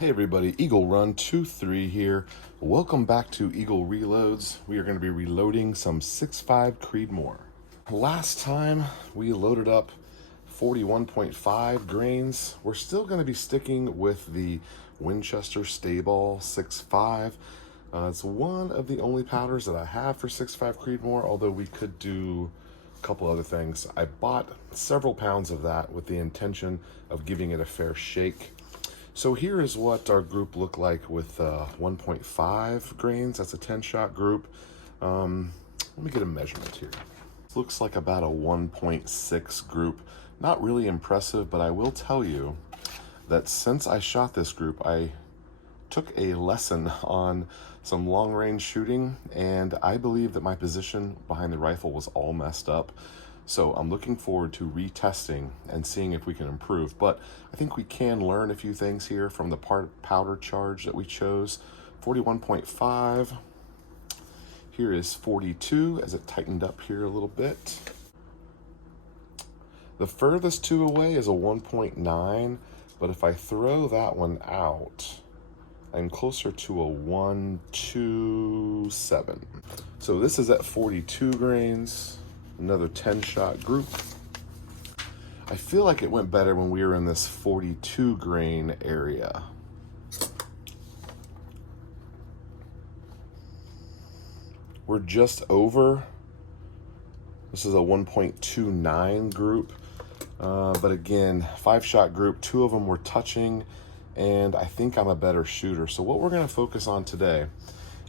Hey everybody, Eagle Run 23 here. Welcome back to Eagle Reloads. We are going to be reloading some 6.5 Creedmoor. Last time we loaded up 41.5 grains. We're still going to be sticking with the Winchester staball 6.5. It's one of the only powders that I have for 6.5 Creedmoor, although we could do a couple other things. I bought several pounds of that with the intention of giving it a fair shake. So here is what our group looked like with 1.5 grains. That's a 10-shot group. Let me get a measurement here. This looks like about a 1.6 group. Not really impressive, but I will tell you that since I shot this group, I took a lesson on some long-range shooting, and I believe that my position behind the rifle was all messed up. So I'm looking forward to retesting and seeing if we can improve. But I think we can learn a few things here from the powder charge that we chose. 41.5. Here is 42 as it tightened up here a little bit. The furthest two away is a 1.9, but if I throw that one out, I'm closer to a 1.27. So this is at 42 grains. Another 10-shot group. I feel like it went better when we were in this 42 grain area. We're just over. This is a 1.29 group. But again, 5-shot group, 2 of them were touching, and I think I'm a better shooter. So what we're gonna focus on today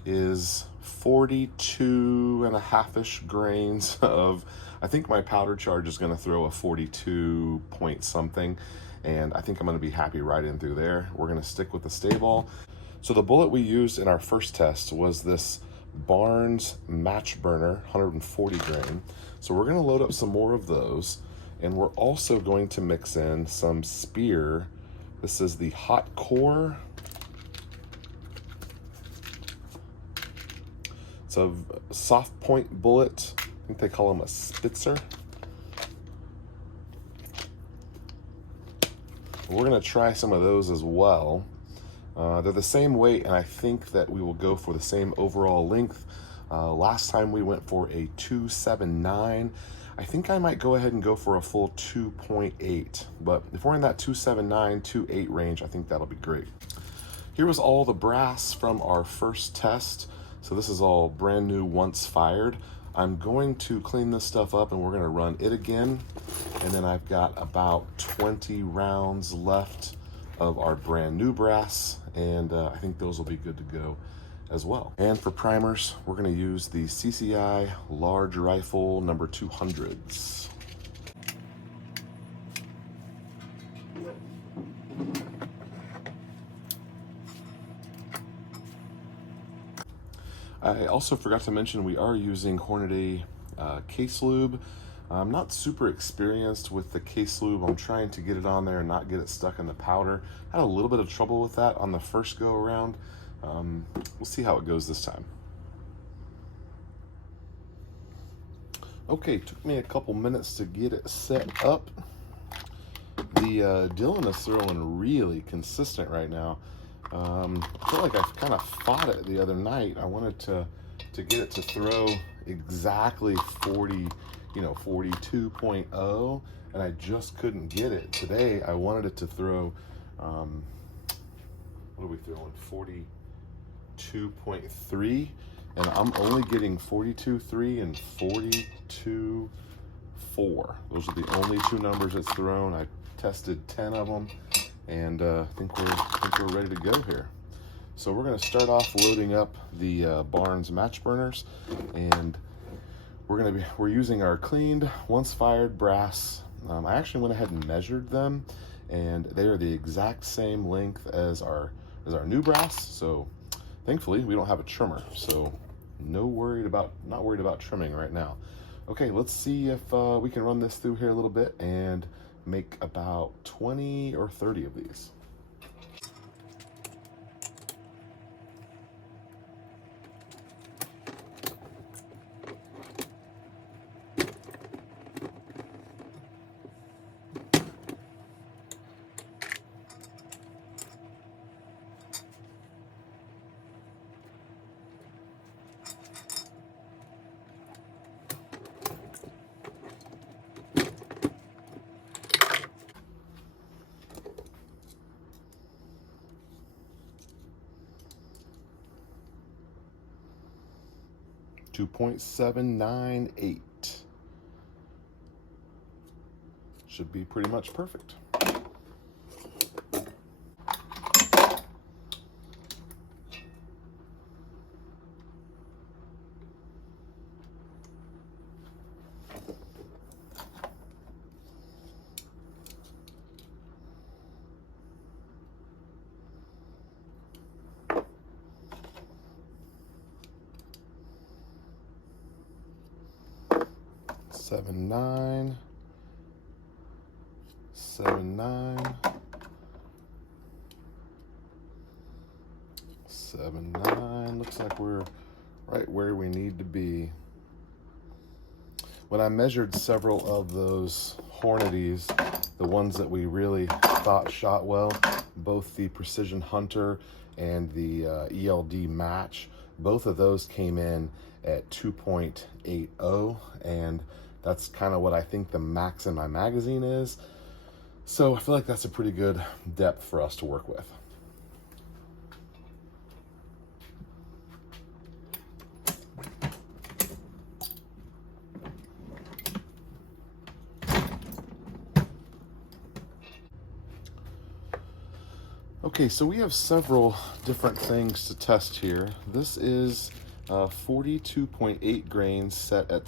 is 42 and a half-ish grains of, I think my powder charge is going to throw a 42 point something, and I think I'm going to be happy right in through there. We're going to stick with the staball. So the bullet we used in our first test was this Barnes match burner, 140 grain. So we're going to load up some more of those, and we're also going to mix in some Speer. This is the hot core. It's a soft point bullet. I think they call them a Spitzer. We're gonna try some of those as well. They're the same weight, and I think that we will go for the same overall length. Last time we went for a 2.79. I think I might go ahead and go for a full 2.8, but if we're in that 2.79, 2.8 range, I think that'll be great. Here was all the brass from our first test. So this is all brand new once fired. I'm going to clean this stuff up and we're gonna run it again. And then I've got about 20 rounds left of our brand new brass. And I think those will be good to go as well. And for primers, we're gonna use the CCI large rifle number 200s. I also forgot to mention we are using Hornady case lube. I'm not super experienced with the case lube. I'm trying to get it on there and not get it stuck in the powder. I had a little bit of trouble with that on the first go around. We'll see how it goes this time. Okay, took me a couple minutes to get it set up. The Dylan is throwing really consistent right now. I feel like I kind of fought it the other night. I wanted to get it to throw exactly 40, 42.0, and I just couldn't get it. Today, I wanted it to throw, what are we throwing, 42.3, and I'm only getting 42.3 and 42.4. Those are the only two numbers it's thrown. I tested 10 of them. And I think we're ready to go here. So we're going to start off loading up the Barnes match burners, and we're using our cleaned once fired brass. I actually went ahead and measured them, and they are the exact same length as our new brass. So thankfully we don't have a trimmer, so not worried about trimming right now. Okay, let's see if we can run this through here a little bit and make about 20 or 30 of these. 2.798. Should be pretty much perfect. Seven, 9, 7, 9, 7, 9. Looks like we're right where we need to be. When I measured several of those Hornadies, the ones that we really thought shot well, both the Precision Hunter and the ELD Match, both of those came in at 2.80, and that's kind of what I think the max in my magazine is. So I feel like that's a pretty good depth for us to work with. Okay, so we have several different things to test here. This is 42.8 grains set at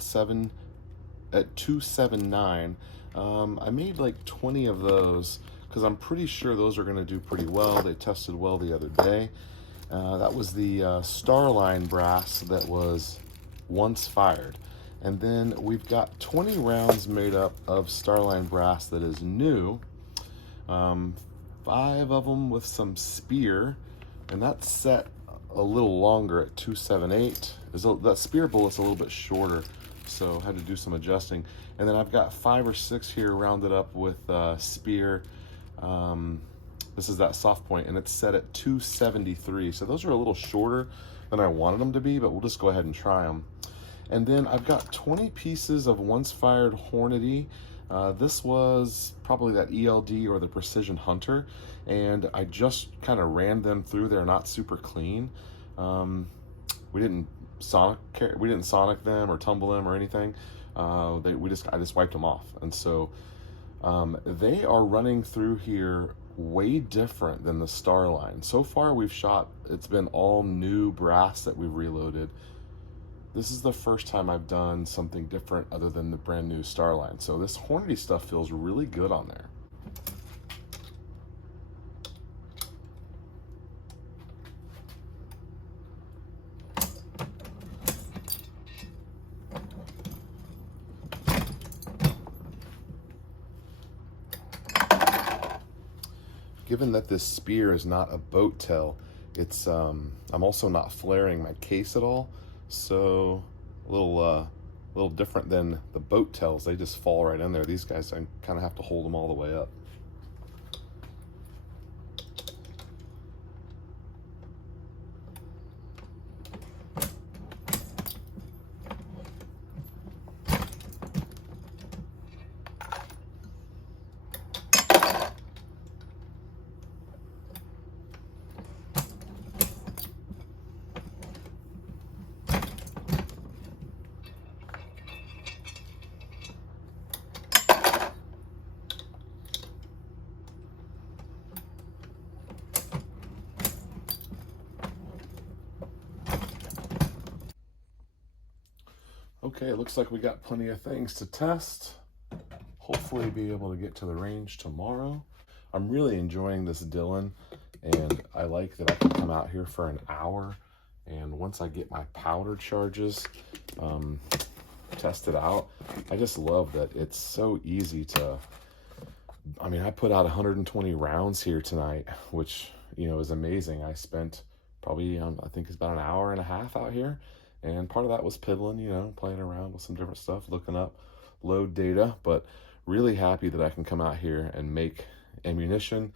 279. I made like 20 of those because I'm pretty sure those are going to do pretty well. They tested well the other day. That was the Starline brass that was once fired. And then we've got 20 rounds made up of Starline brass that is new. 5 of them with some Speer, and that's set a little longer at 278. That Speer bullet's a little bit shorter, so I had to do some adjusting. And then I've got 5 or 6 here rounded up with Speer. This is that soft point, and it's set at 273. So those are a little shorter than I wanted them to be, but we'll just go ahead and try them. And then I've got 20 pieces of once fired Hornady. This was probably that ELD or the Precision Hunter, and I just kind of ran them through. They're not super clean. We didn't sonic them or tumble them or anything. I just wiped them off, and so they are running through here way different than the Starline. So far we've shot, it's been all new brass that we've reloaded. This is the first time I've done something different other than the brand new Starline. So this Hornady stuff feels really good on there. Given that this Speer is not a boat tail, it's I'm also not flaring my case at all, so a little different than the boat tails. They just fall right in there. These guys, I kind of have to hold them all the way up. Okay, it looks like we got plenty of things to test. Hopefully be able to get to the range tomorrow. I'm really enjoying this Dillon, and I like that I can come out here for an hour, and once I get my powder charges tested out, I just love that it's so easy to, I mean, I put out 120 rounds here tonight, which, you know, is amazing. I spent probably, I think it's about an hour and a half out here. And part of that was piddling, you know, playing around with some different stuff, looking up load data, but really happy that I can come out here and make ammunition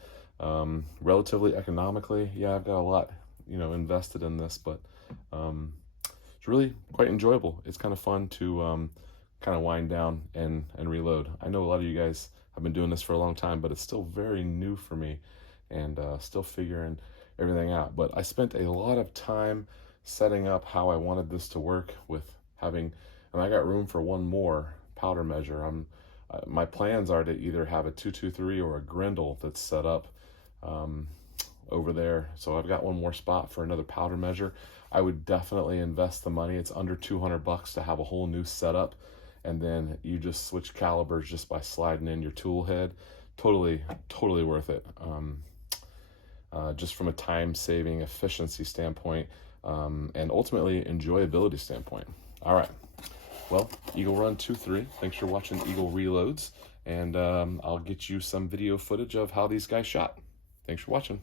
relatively economically. Yeah, I've got a lot, you know, invested in this, but it's really quite enjoyable. It's kind of fun to kind of wind down and reload. I know a lot of you guys have been doing this for a long time, but it's still very new for me, and still figuring everything out. But I spent a lot of time setting up how I wanted this to work with and I got room for one more powder measure. My plans are to either have a 223 or a Grendel that's set up over there. So I've got one more spot for another powder measure. I would definitely invest the money. It's under $200 to have a whole new setup, and then you just switch calibers just by sliding in your tool head. Totally worth it. Just from a time-saving efficiency standpoint, and ultimately enjoyability standpoint. All right. Well, Eagle Run 2-3. Thanks for watching Eagle Reloads, and I'll get you some video footage of how these guys shot. Thanks for watching.